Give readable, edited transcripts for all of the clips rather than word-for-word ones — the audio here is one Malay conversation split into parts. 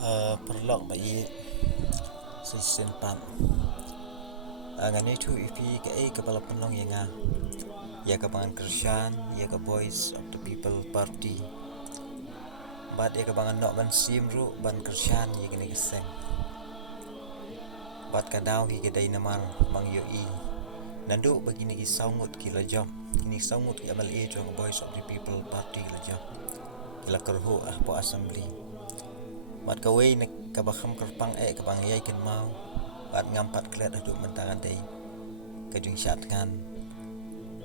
Perlok bai season 4 ngani tu ipi ke kepala penong yang ya kebangan Krisyan ya ke Voice of the People Party bat ya kebangan nok ban simru ban Krisyan ya kene keseng bat kadau hi kedai namar mang yoi nandu begini ki saungut ki lajam ini saungut ki amal e jong Voice of the People Party lajam la kerhu po assembly bat kawai nak kabaham kerpang kabang yai ken mau bat ngampat klet aduk mentangan dei kajung syat kan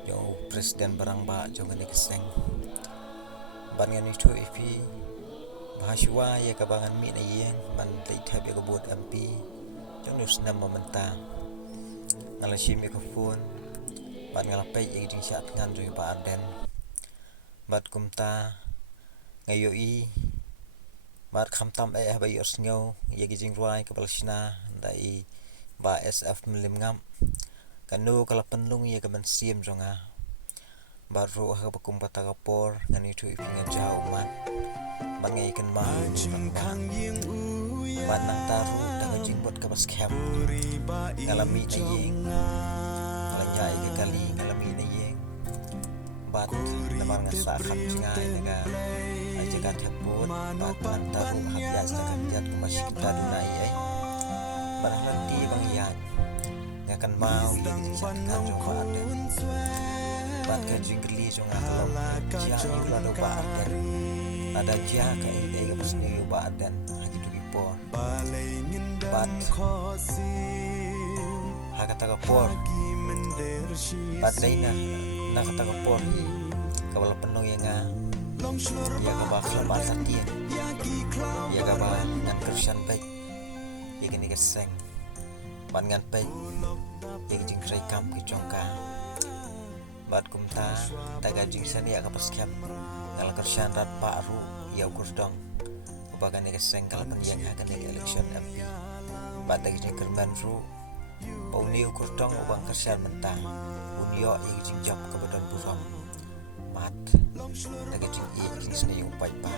yo presiden barang ba jong ni keseng ban ngani tu ipi bahaswa ya kabangan mi na yeng ban lei thab ya kabut MP jong nus nam mentang ngala sim mikrofon bat ngala pai ya jing syat kan jong ba den bat kumta ngayoi mat kham tam ba yos ngau ya gijing ruai ke palestina dai ba SF melim ngam kanu kala penlung ya ke siem jonga baru ha bakum pata kapor ngani tu ipinga jau man ban ngai kan ma ban nang taru tang jimbot ke pas kham ngalami ayeng lanya ke kali ngalami ayeng bat namar ngasa kham jingai naga ajaga thaput bat taru habya sakan jat ke mas kita dunai ai barahlanti bang ya ngakan mau yang disatkan jong ada bat ka jingli jong alam ja iklado ba ada ja ka ide ga pasni ba dan haki tu ipor bat hakata ka por bat daina nakata ka por kabal penong yang ya ka ba khla satia ya ka ba ngan Krisyan baik ya kini keseng ban ngan baik ya jing krai kam ki jongka bat kumta taga jing sani ka paskem kala Krisyan rat paru ya kurdong kebagan ni keseng kala penjang akan ni election MP bat taga jing kerman ru pauniu kurdong ubang Krisyan mentang unio ya jing jam ke badan buram mat taga jing i jing sani umpai pa